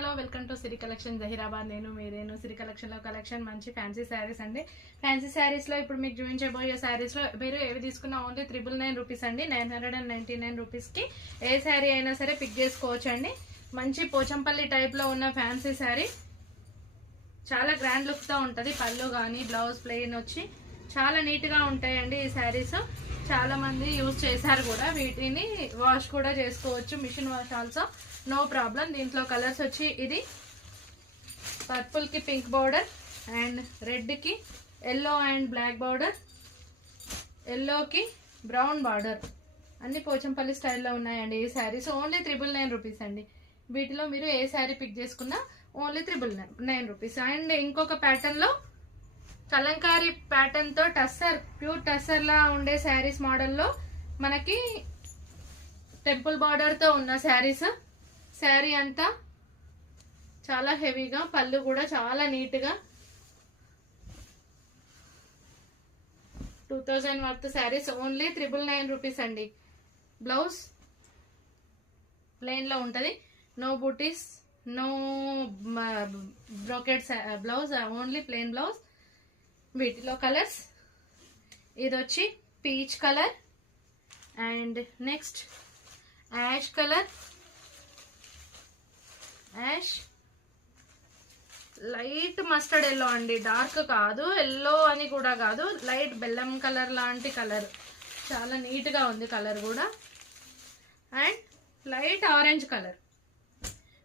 Hello welcome to Siri collection Zaheerabad. నేను సిరి collection లో collection మంచి ఫ్యాన్సీ శారీస్ అండి. ఫ్యాన్సీ శారీస్ లో ఇప్పుడు మీకు చూపించబోయే శారీస్ లో మీరు ఏవి తీసుకున్నా ఓన్లీ 999 రూపీస్ అండి. 999 రూపీస్ కి ఏ శారీ అయినా సరే పిక్ చేసుకోవచ్చు అండి. మంచి పోచంపల్లి టైప్ లో ఉన్న ఫ్యాన్సీ శారీ, చాలా గ్రాండ్ లుక్ తో ఉంటది. పళ్ళు కానీ బ్లౌజ్ ప్లెయిన్ వచ్చి చాలా నీట్ గా ఉంటాయండి ఈ శారీస్. చాలా మంది యూజ్ చేశారు కూడా, వీటిని వాష్ కూడా చేసుకోవచ్చు, machine wash also, no problem. దీంట్లో కలర్స్ వచ్చి ఇది పర్పుల్ కి పింక్ బార్డర్ అండ్ రెడ్ కి ఎల్లో అండ్ బ్లాక్ బార్డర్, ఎల్లోకి బ్రౌన్ బార్డర్, అన్ని పోచంపల్లి స్టైల్లో ఉన్నాయండి ఈ శారీస్. ఓన్లీ 999 రూపీస్ అండి. వీటిలో మీరు ఏ శారీ పిక్ చేసుకున్నా ఓన్లీ 999 రూపీస్. అండ్ ఇంకొక ప్యాటర్న్ లో కలంకారీ ప్యాటర్న్ తో టస్సర్, ప్యూర్ టస్సర్ లా ఉండే శారీస్ మోడల్లో మనకి టెంపుల్ బార్డర్ తో ఉన్న శారీస్. శారీ అంతా చాలా హెవీగా, పళ్ళు కూడా చాలా నీట్ గా 2000 వర్త్ శారీస్ ఓన్లీ 999 రూపీస్ అండి. బ్లౌజ్ ప్లెయిన్ లో ఉంటది, no buttis, no brocade blouse, only plain blouse. వీటిలో కలర్స్ ఇది వచ్చి peach colour and next ash colour, ash light mustard yellow అండి, డార్క్ కాదు, ఎల్లో అని కూడా కాదు, లైట్ బెల్లం కలర్ లాంటి కలర్, చాలా నీట్ గా ఉంది కలర్ కూడా. And light orange colour.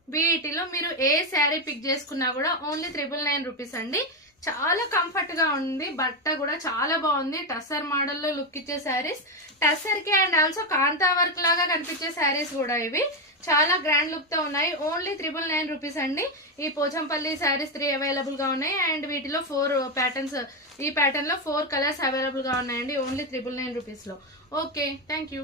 వీటిలో మీరు ఏ శారీ పిక్ చేసుకున్నా కూడా ఓన్లీ 999 రూపీస్ అండి. చాలా కంఫర్ట్ గా ఉంది, బట్ట కూడా చాలా బాగుంది. టస్సర్ మోడల్ లో లుక్ ఇచ్చే శారీస్, టస్సర్ కి అండ్ ఆల్సో కాంతా వర్క్ లాగా కనిపించే శారీస్ కూడా ఇవి చాలా గ్రాండ్ లుక్ తో ఉన్నాయి. ఓన్లీ 999 రూపీస్ అండి. ఈ పోచంపల్లి శారీస్ 3 అవైలబుల్ గా ఉన్నాయి అండ్ వీటిలో 4 ప్యాటర్న్స్, ఈ ప్యాటర్న్ లో 4 కలర్స్ అవైలబుల్ గా ఉన్నాయండి. ఓన్లీ 999 రూపీస్ లో. Okay, thank you.